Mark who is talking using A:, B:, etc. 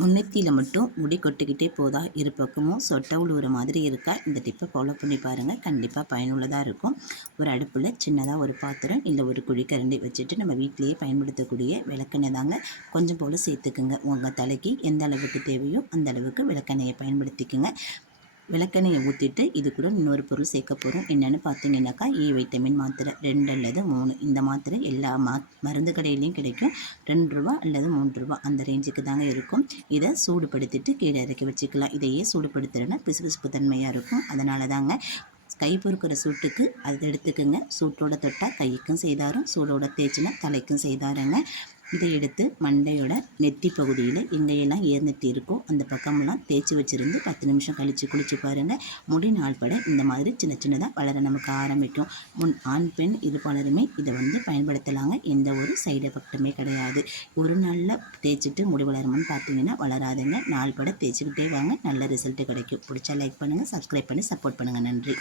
A: முன்னெத்தியில் மட்டும் முடி கொட்டிக்கிட்டே போதா இரு பக்கமும் சொட்டை உழுவுற மாதிரி இருக்கா? இந்த டிப்பை ஃபாலோ பண்ணி பாருங்கள் கண்டிப்பாக பயனுள்ளதாக இருக்கும். ஒரு அடுப்பில் சின்னதாக ஒரு பாத்திரம் இல்லை ஒரு குழிக்கரண்டி வச்சுட்டு நம்ம வீட்டிலேயே பயன்படுத்தக்கூடிய விளக்கெண்ணெய் தாங்க. கொஞ்சம் போல் சேர்த்துக்குங்க. உங்கள் தலைக்கு எந்த அளவுக்கு தேவையோ அந்த அளவுக்கு விளக்கெண்ணெயை பயன்படுத்திக்கோங்க. விளக்கெண்ணெயை ஊற்றிட்டு இது கூட இன்னொரு பொருள் சேர்க்க போகிறோம் என்னென்னு பார்த்தீங்கன்னாக்கா ஏ e வைட்டமின் மாத்திரை. ரெண்டு அல்லது மூணு. இந்த மாத்திரை எல்லா மா மருந்து கடையிலையும் கிடைக்கும். ரெண்டு ரூபா அல்லது மூன்று ரூபா. அந்த ரேஞ்சுக்கு தாங்க இருக்கும். இதை சூடுபடுத்திட்டு கீழே இறக்கி வச்சுக்கலாம். இதையே சூடுபடுத்துறேன்னா பிசுபிசுப்பு தன்மையாக இருக்கும். அதனால தாங்க கை பொறுக்கிற சூட்டுக்கு அதை எடுத்துக்கோங்க. சூட்டோட தொட்டால் கைக்கும் செய்தாரும் சூடோட தேய்ச்சினா தலைக்கும் செய்தாருங்க இதை எடுத்து மண்டையோட நெத்தி பகுதியில் எங்கேயெல்லாம் ஏர் இருக்கோ அந்த பக்கமெல்லாம் தேய்ச்சி வச்சுருந்து பத்து நிமிஷம் கழித்து குளிச்சு பாருங்கள் முடி நாள்பட இந்த மாதிரி சின்ன சின்னதாக வளர நமக்கு ஆரம்பிக்கும். முன் ஆண் பெண் இருப்பாளருமே இதை வந்து பயன்படுத்தலாங்க. எந்த ஒரு சைடு எஃபெக்ட்டுமே கிடையாது. ஒரு நாளில் தேய்ச்சிட்டு முடி வளருமான்னு பார்த்தீங்கன்னா வளராதுங்க. நாள்பட தேய்ச்சிக்கிட்டே வாங்க. நல்ல ரிசல்ட்டு கிடைக்கும். பிடிச்சா லைக் பண்ணுங்கள் சப்ஸ்கிரைப் பண்ணி சப்போர்ட் பண்ணுங்கள் நன்றி.